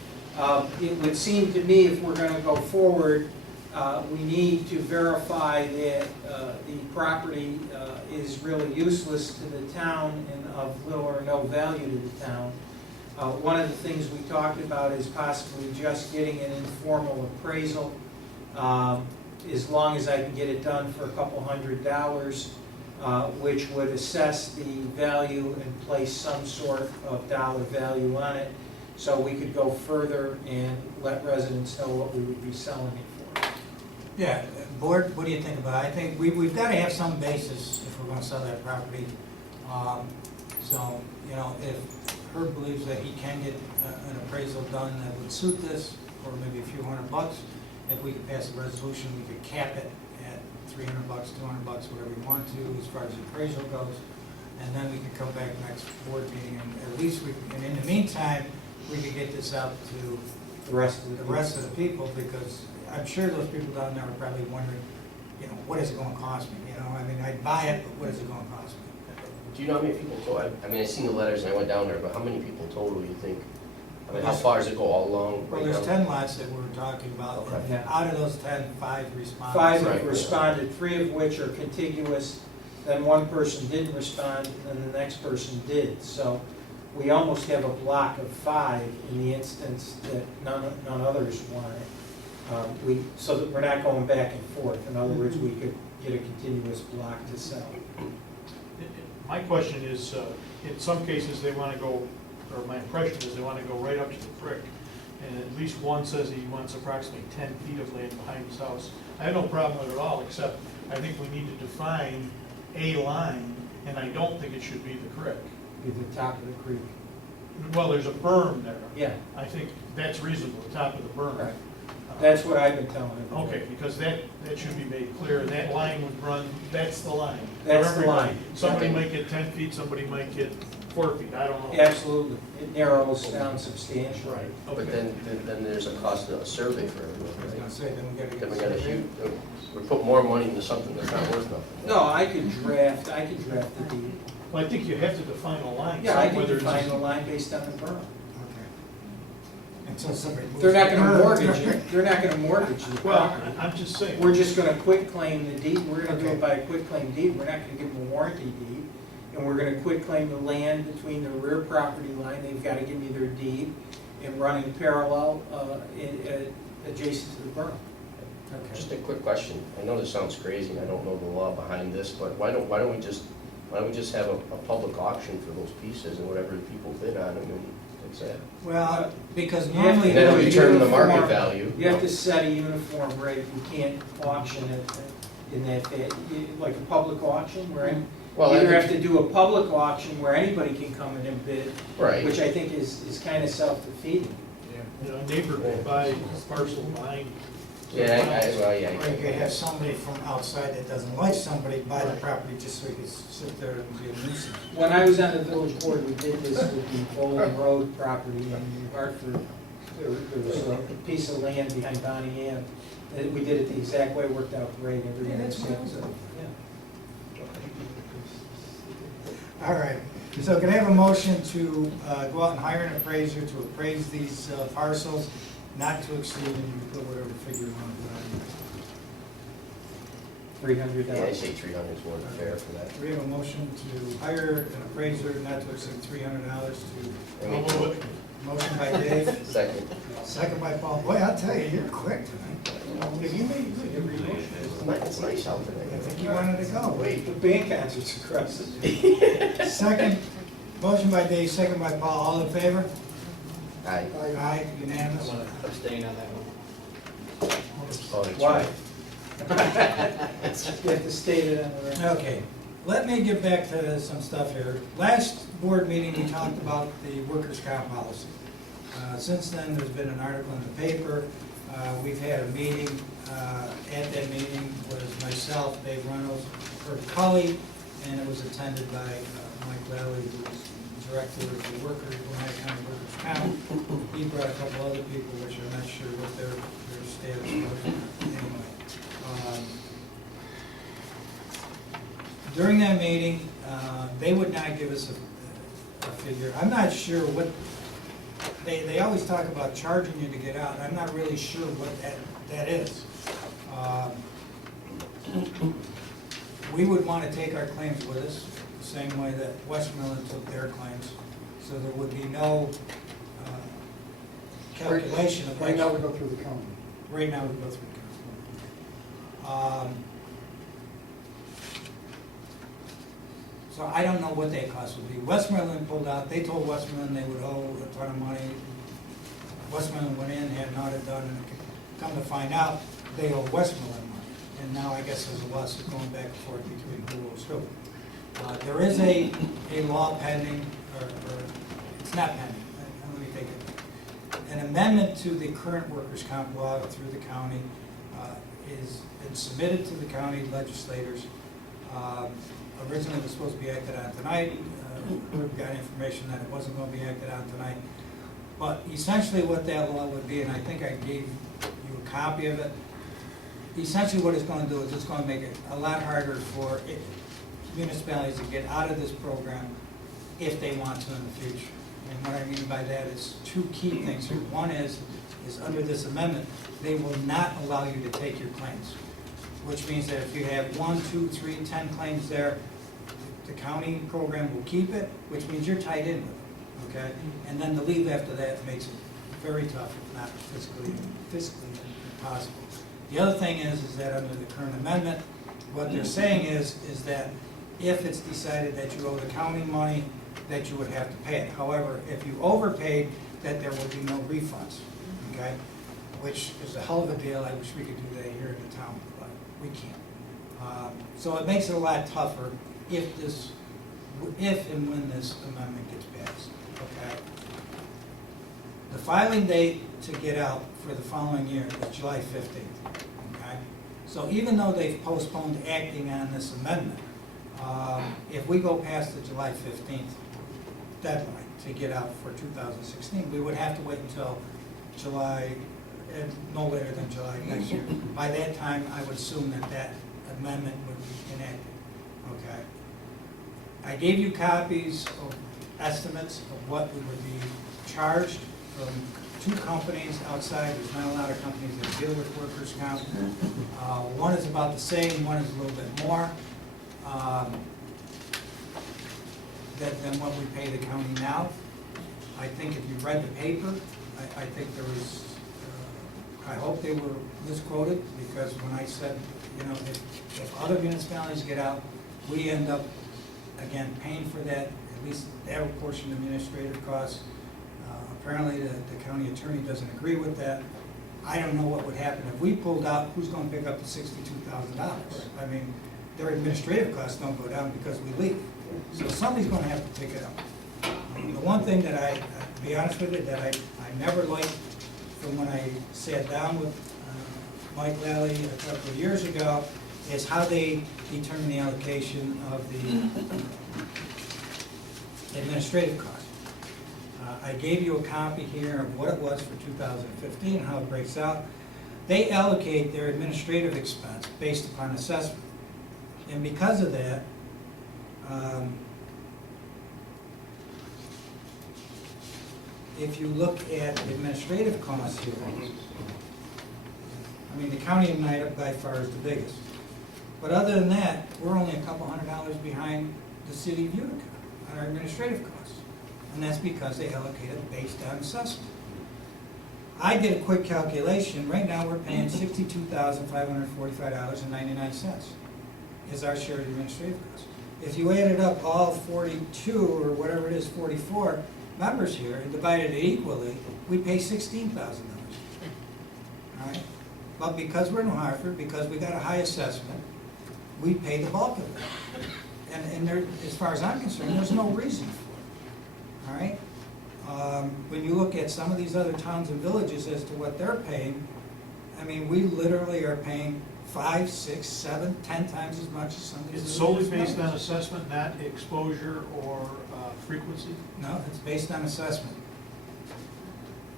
It would seem to me if we're going to go forward, we need to verify that the property is really useless to the town and of little or no value to the town. One of the things we talked about is possibly just getting an informal appraisal, as long as I can get it done for a couple $100, which would assess the value and place some sort of dollar value on it, so we could go further and let residents know what we would be selling it for. Yeah, board, what do you think about it? I think we've got to have some basis if we're going to sell that property. So, if Herb believes that he can get an appraisal done that would suit this for maybe a few $100, if we could pass a resolution, we could cap it at $300, $200, whatever we want to, as far as the appraisal goes. And then we could come back next board meeting, and at least and in the meantime, we could get this out to The rest of the rest of the people, because I'm sure those people down there are probably wondering, you know, what is it gonna cost me, you know? I mean, I'd buy it, but what is it gonna cost me? Do you know how many people total? I mean, I seen the letters and I went down there, but how many people total you think? I mean, how far does it go all along? Well, right there's down? 10 lots that we're talking about. Okay. Yeah. Out of those 10, 5 responded. 5 Right. have responded, 3 of which are contiguous, then 1 person didn't respond, and the next person did. So we almost have a block of 5 in the instance that none others want it. So that we're not going back and forth. In other words, we could get a continuous block to sell. My question is, in some cases, they want to go, or my impression is they want to go right up to the creek. And at least one says he wants approximately 10 feet of land behind his house. I have no problem with it at all, except I think we need to define a line, and I don't think it should be the creek. Be the top of the creek. Well, there's a berm there. Yeah, I think that's reasonable, the top of the berm. right. That's what I've been telling them. Okay, because that should be made clear, that line would run, that's the line. for That's the everybody. line. Somebody might get 10 feet, somebody might get 4 feet, I don't know. Absolutely. It narrows down substantially. Right, But okay. then there's a cost of a survey for everyone, I was gonna right? say, then we gotta get. Then we gotta shoot, we put more money into something that's not worth nothing. No, I could draft the deed. Well, I think you have to define a line. Yeah, I can whether it's- define the line based on the berm. Okay. Until somebody moves. They're not the gonna berm. mortgage it, they're not gonna mortgage the Well, property. I'm just saying. We're just gonna quit claim the deed, we're gonna do Okay. it by a quit claim deed, we're not gonna give them a warranty deed. And we're gonna quit claim the land between the rear property line, they've gotta give me their deed, and running parallel, adjacent to the berm. Just a quick question. I know this sounds crazy, and I don't know the law behind this, but why don't we just have a public auction for those pieces and whatever the people bid on them, and that's it? Well, because You have to- normally. And then Yeah, we determine the market uniform- value. You have to set a uniform rate, you can't auction it in that, like a public auction, where you Well, either I have to do a public auction where anybody can come in and bid, Right. which I think is kind of self-defeating. You know, a neighbor could buy a parcel behind. Yeah, Or you could have somebody from outside that doesn't like somebody buy the property just so he could sit there and be a nuisance. When I was on the village board, we did this with the Bowling Road property in Hartford. There was a piece of land behind Bonnie Ann. We did it the exact way, worked out great. Everyone Yeah, that's was what I was happy. Yeah. All right, so can I have a motion to go out and hire an appraiser to appraise these parcels, not to exceed, and you put whatever figure you want to put on $300. Yeah, I say 300 is more than fair for that. there. We have a motion to hire an appraiser not to exceed $300 I mean, I'll move it. Motion by Dave, Second. second by Paul. Boy, I'll tell you, you're quick tonight. Have you made every motion? It's nice out I today. think you wanted to go. Wait. The band concerts across the street. Second, motion by Dave, second by Paul. All in favor? Aye. Aye, unanimous. I'm gonna abstain on that one. Oh, that's Why? right. You have to state it on the record. Okay, let me get back to some stuff here. Last board meeting, we talked about the workers' comp policy. Since then, there's been an article in the paper. We've had a meeting. At that meeting was myself, Dave Reynolds, Kurt Cully, and it was attended by Mike Lally, who's director of the Lehigh County Workers' Comp. He brought a couple other people, which I'm not sure what their status was. Anyway. During that meeting, they would not give us a figure. I'm not sure what, they always talk about charging you to get out. I'm not really sure what that is. We would want to take our claims with us, the same way that Westmoreland took their claims. So there would be no calculation of. Right now, we go through the county. Right now, we go through council. So I don't know what that cost would be. Westmoreland pulled out, they told Westmoreland they would owe a ton of money. Westmoreland went in, had an audit done, and come to find out, they owe Westmoreland money. And now I guess there's a lawsuit going back and forth between who owes who. There is a law pending, or it's not pending, let me take it. An amendment to the current workers' comp law through the county is been submitted to the county legislators. Originally, it was supposed to be acted on tonight. We got information that it wasn't going to be acted on tonight. But essentially what that law would be, and I think I gave you a copy of it, essentially what it's gonna do is it's gonna make it a lot harder for municipalities to get out of this program if they want to in the future. And what I mean by that is two key things here. One is under this amendment, they will not allow you to take your claims, which means that if you have 1, 2, 3, 10 claims there, the county program will keep it, which means you're tied in with it, okay? And then the leave after that makes it very tough, if not fiscally impossible. The other thing is that under the current amendment, what they're saying is that if it's decided that you owe the county money, that you would have to pay it. However, if you overpaid, that there will be no refunds, okay? Which is a hell of a deal. I wish we could do that here in the town, but we can't. So it makes it a lot tougher if and when this amendment gets passed, okay? The filing date to get out for the following year is July 15th, okay? So even though they've postponed acting on this amendment, if we go past the July 15th deadline to get out for 2016, we would have to wait until July, no later than July next year. By that time, I would assume that amendment would be enacted, okay? I gave you copies of estimates of what we would be charged from two companies outside. There's not a lot of companies that deal with workers' comp. One is about the same, one is a little bit more than what we pay the county now. I think if you read the paper, I think there was, I hope they were misquoted, because when I said, you know, if other municipalities get out, we end up, again, paying for that, at least that portion of administrative costs. Apparently, the county attorney doesn't agree with that. I don't know what would happen if we pulled out. Who's going to pick up the $62,000? I mean, their administrative costs don't go down because we leave. So somebody's going to have to pick it up. The one thing that to be honest with you, that I never liked from when I sat down with Mike Lally a couple of years ago is how they determine the allocation of the administrative costs. I gave you a copy here of what it was for 2015, how it breaks out. They allocate their administrative expense based upon assessment. And because of that, if you look at the administrative costs here, I mean, the county of United by far is the biggest. But other than that, we're only a couple $100 behind the city of Utica on our administrative costs. And that's because they allocate it based on assessment. I did a quick calculation. Right now, we're paying $62,545.99 is our share of the administrative costs. If you added up all 42 or whatever it is, 44 members here and divided it equally, we pay $16,000. All right? But because we're in Hartford, because we got a high assessment, we pay the bulk of it. And there, as far as I'm concerned, there's no reason for it. All right? When you look at some of these other towns and villages as to what they're paying, I mean, we literally are paying 5, 6, 7, 10 times as much as some of these. It's solely based on assessment, not exposure or frequency? No, it's based on assessment.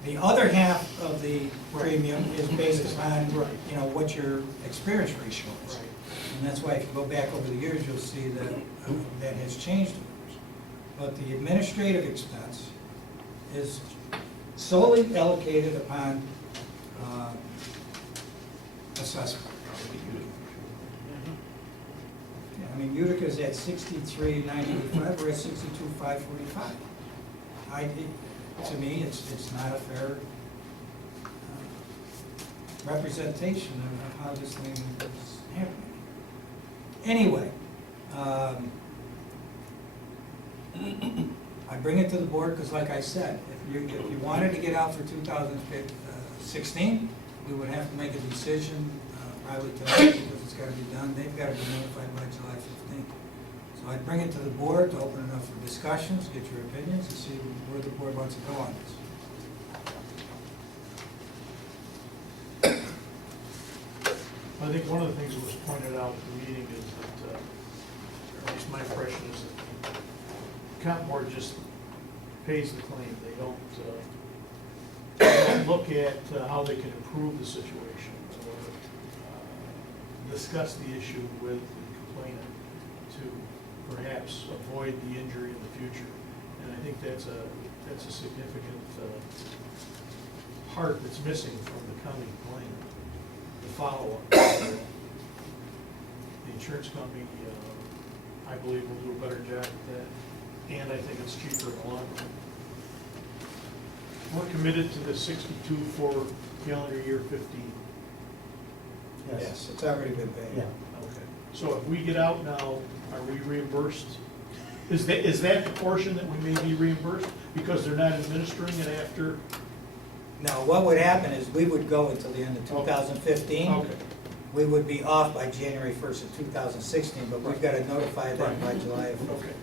The other half of the premium is based on, you know, what your experience ratio is. Right. And that's why if you go back over the years, you'll see that that has changed. But the administrative expense is solely allocated upon assessment. Yeah, I mean, Utica's at 63,985, we're at 62,545. To me, it's not a fair representation of how this thing is happening. Anyway, I bring it to the board because, like I said, if you wanted to get out for 2016, we would have to make a decision probably tonight because it's got to be done. They've got to be notified by July 15th. So I'd bring it to the board to open it up for discussions, get your opinions, and see where the board wants to go on this. I think one of the things that was pointed out at the meeting is that, or at least my impression is that the comp board just pays the claim. They don't look at how they can improve the situation or discuss the issue with the complainant to perhaps avoid the injury in the future. And I think that's a significant part that's missing from the county plan, the follow-up. The insurance company, I believe, will do a better job at that, and I think it's cheaper in the long run. We're committed to the 62 for calendar year 15. Yes, it's already been paid. Yeah. Okay. So if we get out now, are we reimbursed? Is that the portion that we may be reimbursed because they're not administering it after? Now, what would happen is we would go until the end of 2015. Okay. We would be off by January 1st of 2016, but we've got to notify them by July of 15th.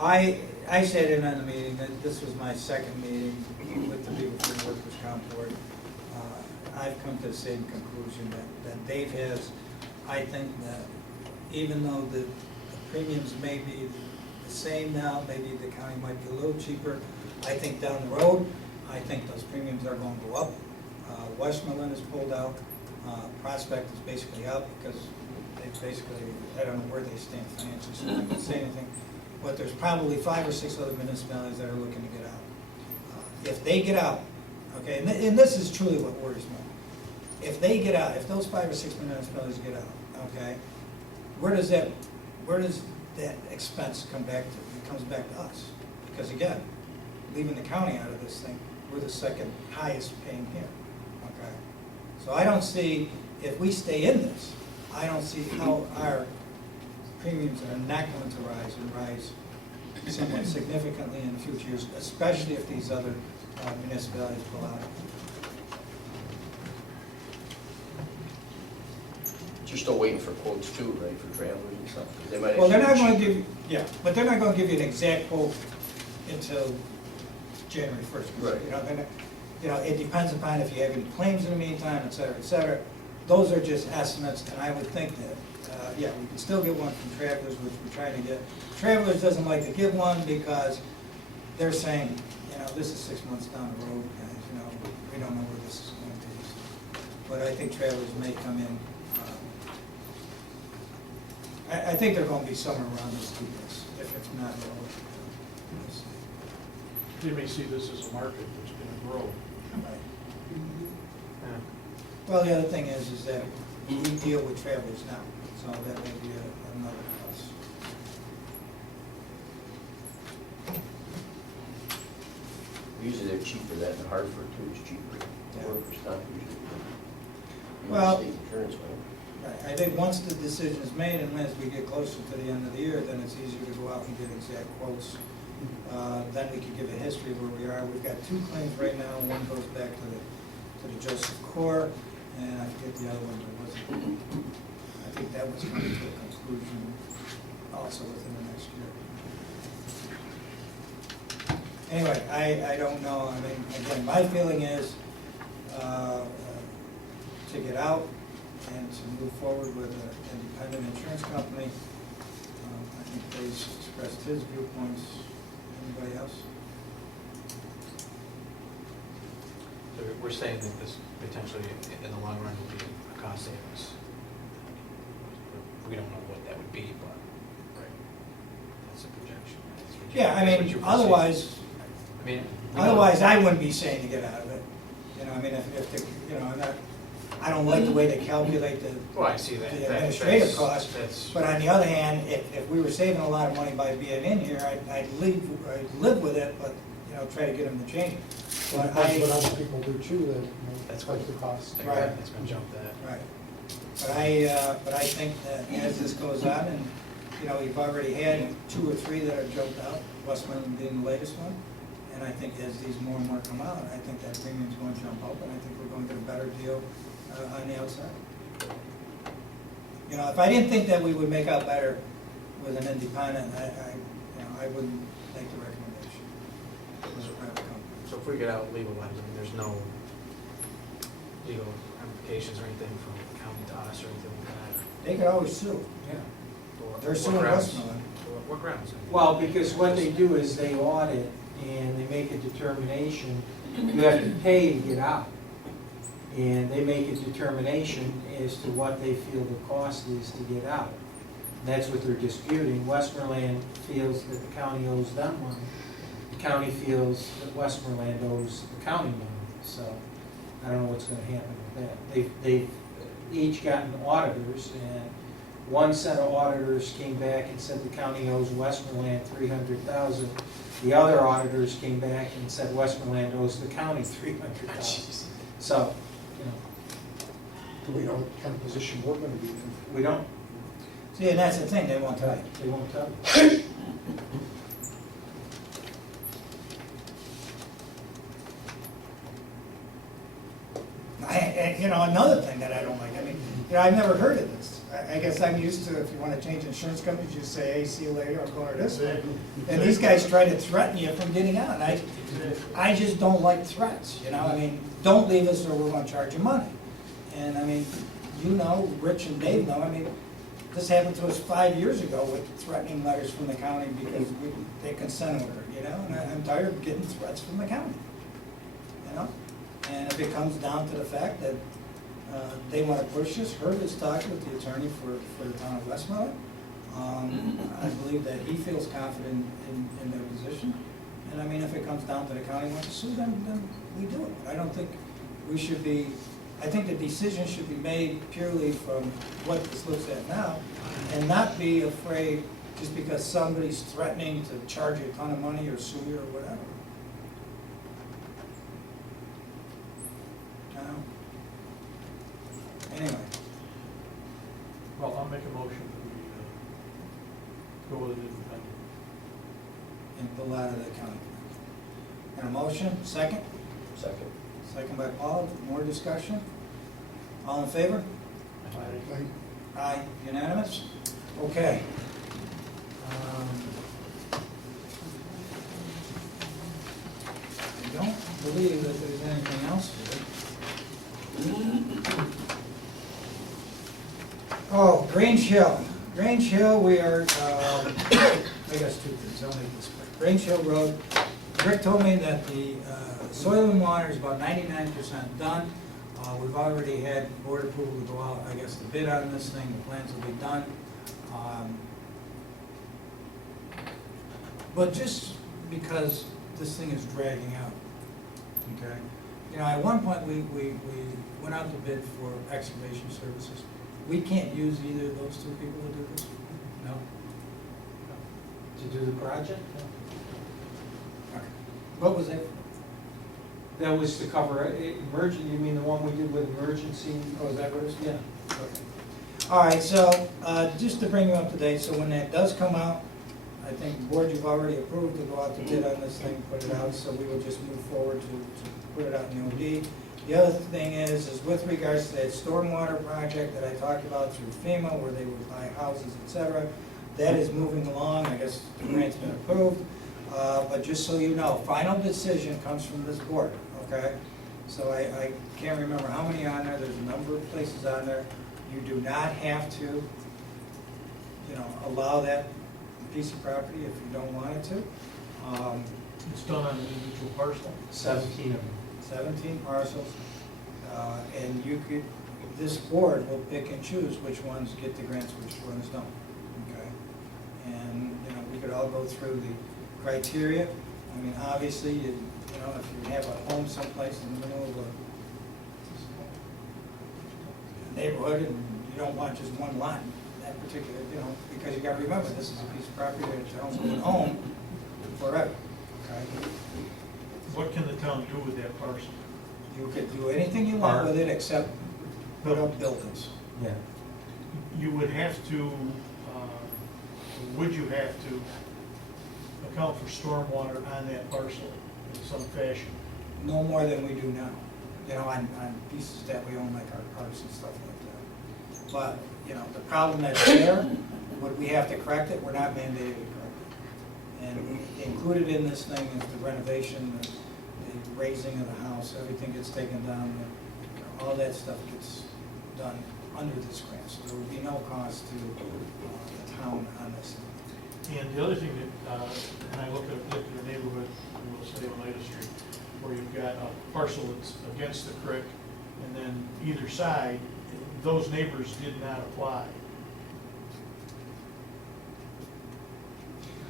Okay. I said in on the meeting that this was my second meeting with the people from the Workers' Comp Board. I've come to the same conclusion that Dave has. I think that even though the premiums may be the same now, maybe the county might be a little cheaper, I think down the road, I think those premiums are going to go up. Westmoreland is pulled out. Prospect is basically out because they basically, I don't know where they stand financially, so I can't say anything. But there's probably 5 or 6 other municipalities that are looking to get out. If they get out, okay, and this is truly what worries me. If they get out, if those 5 or 6 municipalities get out, okay, where does that expense come back to? It comes back to us. Because again, leaving the county out of this thing, we're the second highest paying here, okay? So I don't see, if we stay in this, I don't see how our premiums are not going to rise and rise somewhat significantly in the future years, especially if these other municipalities pull out. You're still waiting for quotes too, right, for travelers and stuff? 'Cause they might Well, they're not actually going to cheap- give, yeah, but they're not going to give you an exact quote until January 1st. Right. You know, they're not, you know, it depends upon if you have any claims in the meantime, et cetera, et cetera. Those are just estimates, and I would think that, yeah, we can still get one from Travelers, which we're trying to get. Travelers doesn't like to give one because they're saying, you know, this is 6 months down the road, guys, you know, we don't know where this is going to be. But I think Travelers may come in. I think they're going to be somewhere around this 2 years, if it's not lower. They may see this as a market that's going to grow. Right. Yeah. Well, the other thing is that we deal with Travelers now, so that may be another plus. Usually they're cheaper than in Hartford too, it's cheaper. Yeah. Workers' comp usually. Well- State insurance, right? Right. I think once the decision is made, and as we get closer to the end of the year, then it's easier to go out and get exact quotes. Then we could give a history of where we are. We've got 2 claims right now. One goes back to the Joseph Corps, and I forget the other one, but wasn't. I think that was coming to a conclusion also within the next year. Anyway, I don't know. I mean, again, my feeling is to get out and to move forward with an independent insurance company. I think Dave's expressed his viewpoints. Anybody else? So we're saying that this potentially, in the long run, will be a cost savings. We don't know what that would be, but, right, that's a projection. That's what you- Yeah, I that's what mean, you foresee. otherwise, I mean, we don't- otherwise I wouldn't be saying to get out of it. You know, I mean, if the, you know, I don't like the way they calculate the Well, I see that. the That- administrative that's- costs. That's, But on the other hand, if we were saving a lot of money by being in here, I'd live with it, but, you know, try to get them to change it. But That's what I, other people do too, that, That's like what- the cost. Right. that's been jumped at. right. But I think that as this goes on, and, you know, we've already had 2 or 3 that have jumped out, Westmoreland being the latest one. And I think as these more and more come out, I think that premium's going to jump up, and I think we're going to get a better deal on the outside. You know, if I didn't think that we would make out better with an independent, I wouldn't make the recommendation. As a private company. So if we get out legal wise, I mean, there's no legal ramifications or anything from the county to us or anything like that? They could always sue. Yeah. They're suing Westmoreland. What grounds? Well, because what they do is they audit and they make a determination, you have to pay to get out. and they make a determination as to what they feel the cost is to get out. And that's what they're disputing. Westmoreland feels that the county owes them money. The county feels that Westmoreland owes the county money. So I don't know what's gonna happen with that. They've each gotten auditors, and one set of auditors came back and said the county owes Westmoreland $300,000. The other auditors came back and said Westmoreland owes the county $300,000. So, you know, Do we know what kind of position we're gonna be in? we don't, See, and that's the thing, they won't tell you. they won't tell you. You know, another thing that I don't like, I mean, you know, I've never heard of this. I guess I'm used to, if you want to change insurance companies, you say, hey, see you later, I'm going to this way. And these guys try to threaten you from getting out, and I just don't like threats, you know, I mean, don't leave us or we're gonna charge you money. And I mean, you know, Rich and Dave know, I mean, this happened to us 5 years ago with threatening letters from the county because they consent order, you know, and I'm tired of getting threats from the county, you know? And if it comes down to the fact that they want to push this, Herb is talking with the attorney for the town of Westmoreland. I believe that he feels confident in their position. And I mean, if it comes down to the county wants to sue them, then we do it. But I don't think we should be, I think the decision should be made purely from what this looks at now, and not be afraid just because somebody's threatening to charge you a ton of money or sue you or whatever. Anyway, Well, I'll make a motion that we go with it independent. and pull out of the county. And a motion, second? Second. Second by Paul, more discussion? All in favor? Aye, unanimous? Okay. I don't believe that there's anything else here. Oh, Grange Hill. Grange Hill, we are, I guess two things, I'll make this quick. Grange Hill Road, Rick told me that the soil and water is about 99% done. We've already had board approval to go out, I guess, to bid on this thing, the plans will be done. But just because this thing is dragging out, okay? You know, at one point, we went out to bid for excavation services. We can't use either of those two people to do this? No? To do the project? Okay. What was it? That was to cover emergency, you mean the one we did with emergency? Oh, is that what it is? Yeah. Okay. All right, so, just to bring you up to date, so when that does come out, I think the board, you've already approved to go out to bid on this thing, put it out, so we will just move forward to put it out in the OD. The other thing is with regards to that stormwater project that I talked about through FEMA, where they would buy houses, et cetera, that is moving along, I guess the grant's been approved. But just so you know, final decision comes from this board, okay? So I can't remember how many on there, there's a number of places on there. You do not have to, you know, allow that piece of property if you don't want it to. It's done on an individual parcel. 17 of them. 17 parcels, and you could, this board will pick and choose which ones get the grants, which ones don't, okay? And, you know, we could all go through the criteria. I mean, obviously, you know, if you have a home someplace in the middle of a neighborhood and you don't want just one lot, that particular, you know, because you gotta remember, this is a piece of property that the town's gonna own forever, okay? What can the town do with that parcel? You could do anything you want with it except put up buildings. Yeah. You would have to, would you have to account for stormwater on that parcel in some fashion? No more than we do now, you know, on pieces that we own, like our parks and stuff like that. But, you know, the problem that's there, would we have to correct it? We're not mandated to correct it. And included in this thing is the renovation, the raising of the house, everything gets taken down, all that stuff gets done under this grant. So there would be no cost to the town on this. And the other thing that, and I look at a particular neighborhood, we'll say Oneida Street, where you've got a parcel that's against the creek, and then either side, those neighbors did not apply.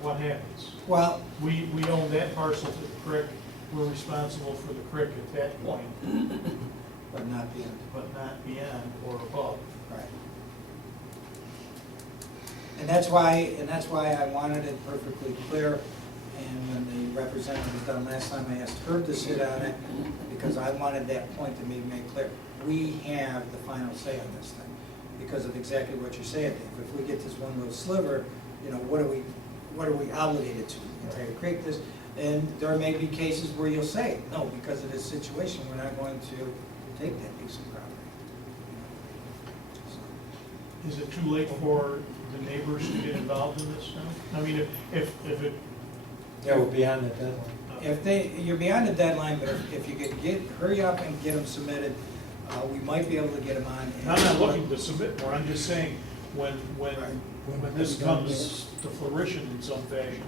What happens? Well, We own that parcel to the creek, we're responsible for the creek at that point, but not the end. but not beyond or above. Right. And that's why I wanted it perfectly clear, and when the representative was done last time, I asked her to sit on it, because I wanted that point to be made clear. We have the final say on this thing, because of exactly what you're saying, Dave. If we get this one little sliver, you know, what are we obligated to? The entire creek this, and there may be cases where you'll say, no, because of this situation, we're not going to take that piece of property. So, Is it too late for the neighbors to get involved in this now? I mean, if it. Yeah, we're beyond the deadline. you're beyond the deadline, but if you could hurry up and get them submitted, we might be able to get them on. I'm not looking to submit more, I'm just saying, when this comes to fruition in some fashion,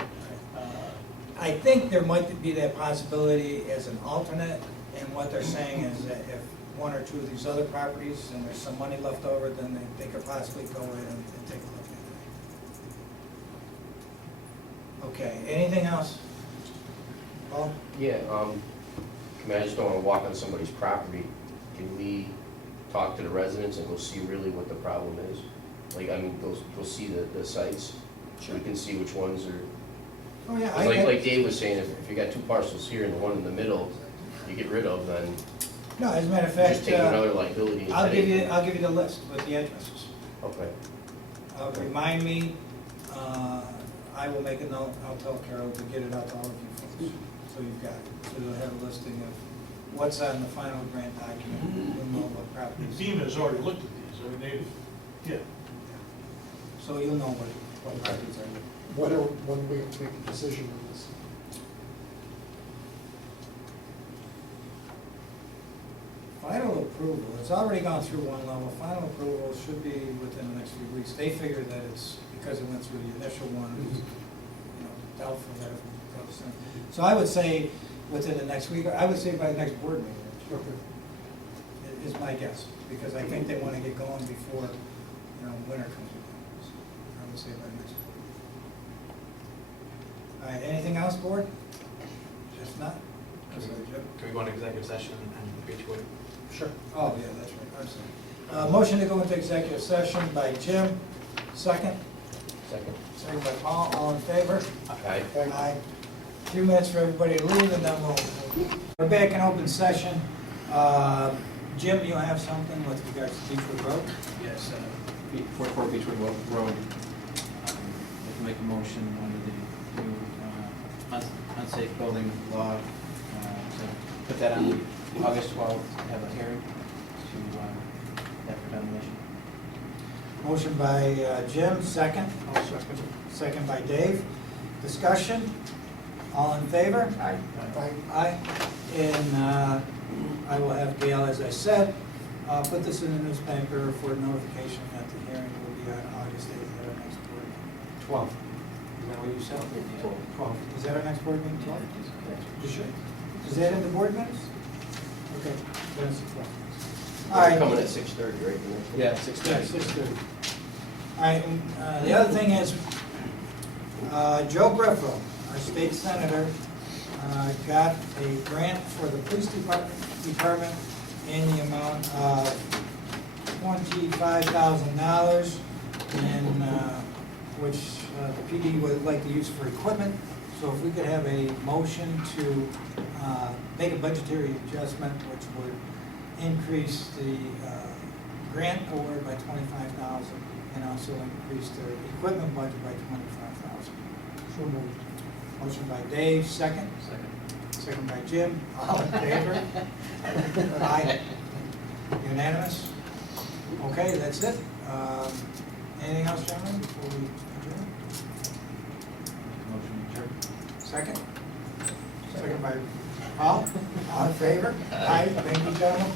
I think there might be that possibility as an alternate, and what they're saying is that if one or two of these other properties, and there's some money left over, then they could possibly go in and take a look at it. Okay, anything else? Paul? Yeah, I mean, I just don't wanna walk on somebody's property. Can we talk to the residents and go see really what the problem is? Like, I mean, go see the sites, so we can see which ones are. Oh, yeah. 'Cause like Dave was saying, if you got two parcels here and the one in the middle, you get rid of, then No, as a matter of you're just fact, taking another liability. and I'll give headache. you the list with the addresses. Okay. Remind me, I will make a note, I'll tell Carol to get it out to all of you folks, so you've got it. So you'll have a listing of what's on the final grant document, you'll know what properties. FEMA has already looked at these, I mean, yeah. So you'll know what properties are. When we have to make a decision on this? Final approval, it's already gone through one level, final approval should be within the next few weeks. They figure that it's, because it went through the initial one, it's, doubtful that it goes in. So I would say within the next week, I would say by the next board meeting, is my guess, because I think they want to get going before, winter comes around. So I would say by next board. All right, anything else, board? Just not? Can we go into executive session and reach what? Sure. Oh, yeah, that's right, I'm sorry. Motion to go into executive session by Jim, second. Second by Paul, all in favor? Aye. Aye. 2 minutes for everybody to leave, and then we're back in open session. Jim, you have something with regards to Beechwood Road? Yes, 44 Beechwood Road. I'd like to make a motion under the new unsafe building law to put that on August 12th, have a hearing to have for demolition. Motion by Jim, second. I'll second. Second by Dave. Discussion? All in favor? Aye. Aye. And I will have Gail, as I said, put this in the newspaper for notification that the hearing will be on August 8th at our next board meeting. 12. Is that what you said? 12. Is that our next board meeting, 12? You sure? Is that in the board minutes? Okay, then it's 12. All right. Coming at 6:30, right? Yeah, Yeah, 6:30. 6:30. All right, and the other thing is, Joe Griffo, our state senator, got a grant for the police department in the amount of $25,000, and which the PD would like to use for equipment. So if we could have a motion to make a budgetary adjustment, which would increase the grant award by $25,000 and also increase the equipment budget by $25,000. So moved. Motion by Dave, second. Second by Jim. All in favor? Aye. Unanimous? Okay, that's it. Anything else, gentlemen, before we adjourn? Motion adjourned. Second? Second by Paul. All in favor? Aye. Thank you, gentlemen.